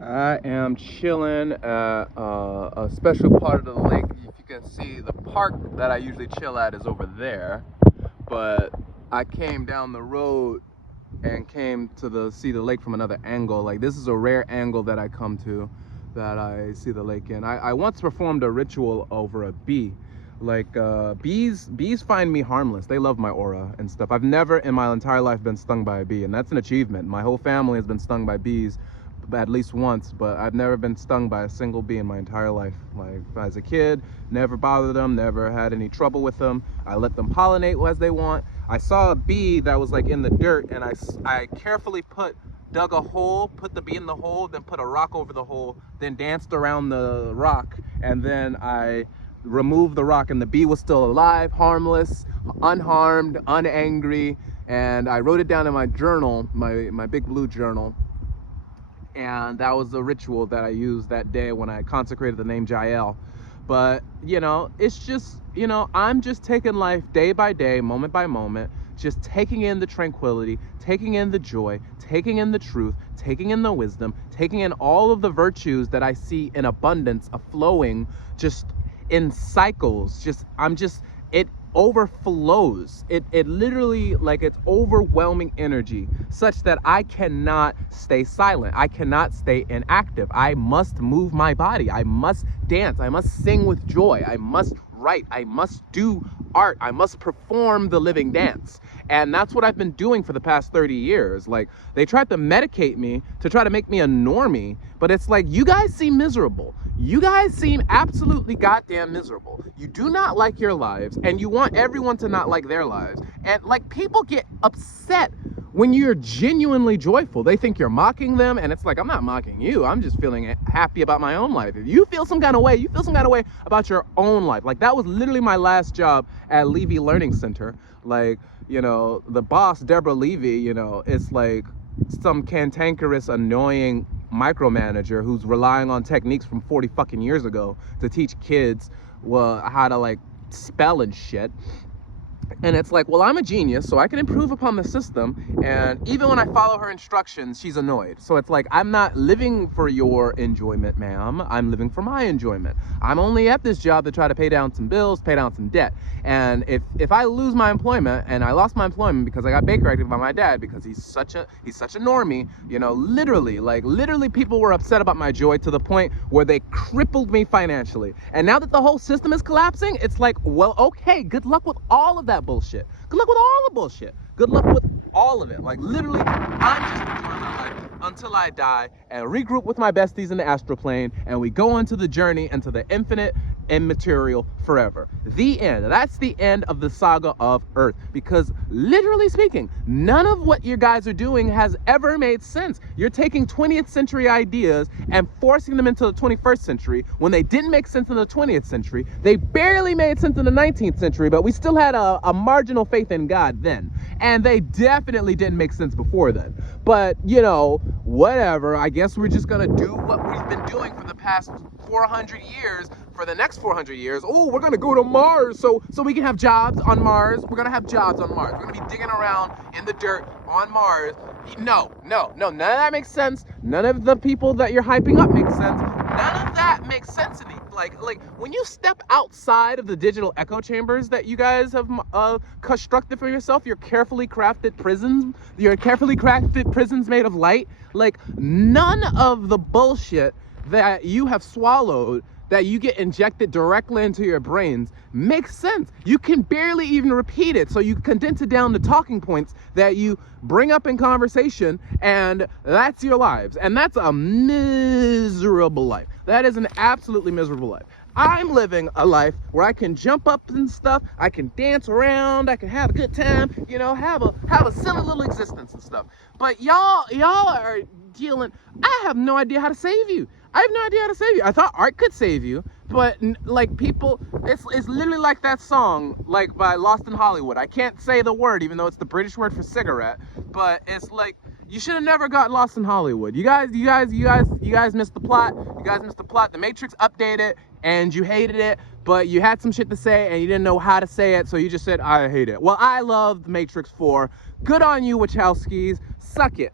I am chilling at a special part of the lake. If you can see, the park that I usually chill at is over there, but I came down the road and came to see the lake from another angle. Like, this is a rare angle that I come to, that I see the lake in. I once performed a ritual over a bee. Like, bees find me harmless. They love my aura and stuff. I've never in my entire life been stung by a bee, and that's an achievement. My whole family has been stung by bees at least once, but I've never been stung by a single bee in my entire life. Like, as a kid, never bothered them, never had any trouble with them. I let them pollinate as they want. I saw a bee that was like in the dirt, and I carefully dug a hole, put the bee in the hole, then put a rock over the hole, then danced around the rock, and then I removed the rock, and the bee was still alive, harmless, unharmed, unangry. And I wrote it down in my journal, my big blue journal. And that was the ritual that I used that day when I consecrated the name Jael. But, you know, it's just, you know, I'm just taking life day by day, moment by moment, just taking in the tranquility, taking in the joy, taking in the truth, taking in the wisdom, taking in all of the virtues that I see in abundance of flowing, just in cycles. It overflows. It literally, like, it's overwhelming energy, such that I cannot stay silent. I cannot stay inactive. I must move my body. I must dance. I must sing with joy. I must write. I must do art. I must perform the living dance. And that's what I've been doing for the past 30 years. Like, they tried to medicate me to try to make me a normie, but it's like, you guys seem miserable. You guys seem absolutely goddamn miserable. You do not like your lives, and you want everyone to not like their lives. And, like, people get upset when you're genuinely joyful. They think you're mocking them, and it's like, I'm not mocking you. I'm just feeling happy about my own life. If you feel some kind of way, you feel some kind of way about your own life. Like, that was literally my last job at Levy Learning Center. Like, you know, the boss, Deborah Levy, you know, it's like some cantankerous, annoying micromanager who's relying on techniques from 40 fucking years ago to teach kids, well, how to, like, spell and shit. And it's like, well, I'm a genius, so I can improve upon the system. And even when I follow her instructions, she's annoyed. So it's like, I'm not living for your enjoyment, ma'am. I'm living for my enjoyment. I'm only at this job to try to pay down some bills, pay down some debt. And if I lose my employment, and I lost my employment because I got Baker acted by my dad because he's such a normie, you know, literally people were upset about my joy to the point where they crippled me financially. And now that the whole system is collapsing, it's like, well, okay, good luck with all of that bullshit. Good luck with all the bullshit. Good luck with all of it. Like, literally, I'm just enjoying my life until I die and regroup with my besties in the astral plane, and we go into the journey into the infinite immaterial forever. The end. That's the end of the saga of Earth. Because, literally speaking, none of what you guys are doing has ever made sense. You're taking 20th century ideas and forcing them into the 21st century when they didn't make sense in the 20th century. They barely made sense in the 19th century, but we still had a marginal faith in God then. And they definitely didn't make sense before then. But, you know, whatever. I guess we're just gonna do what we've been doing for the past 400 years for the next 400 years. Oh, we're gonna go to Mars so we can have jobs on Mars. We're gonna have jobs on Mars. We're gonna be digging around in the dirt on Mars. No, none of that makes sense. None of the people that you're hyping up makes sense. None of that makes sense to me. Like when you step outside of the digital echo chambers that you guys have constructed for yourself, your carefully crafted prisons made of light, like, none of the bullshit that you have swallowed, that you get injected directly into your brains, makes sense. You can barely even repeat it, so you condense it down to talking points that you bring up in conversation, and that's your lives. And that's a miserable life. That is an absolutely miserable life. I'm living a life where I can jump up and stuff, I can dance around, I can have a good time, you know, have a silly little existence and stuff. But y'all are dealing, I have no idea how to save you. I have no idea how to save you. I thought art could save you, but, like, people, it's literally like that song, like, by Lost in Hollywood. I can't say the word, even though it's the British word for cigarette, but it's like, you should have never got lost in Hollywood. You guys missed the plot. You guys missed the plot. The Matrix updated, and you hated it, but you had some shit to say, and you didn't know how to say it, so you just said, I hate it. Well, I love The Matrix 4. Good on you, Wachowskis. Suck it.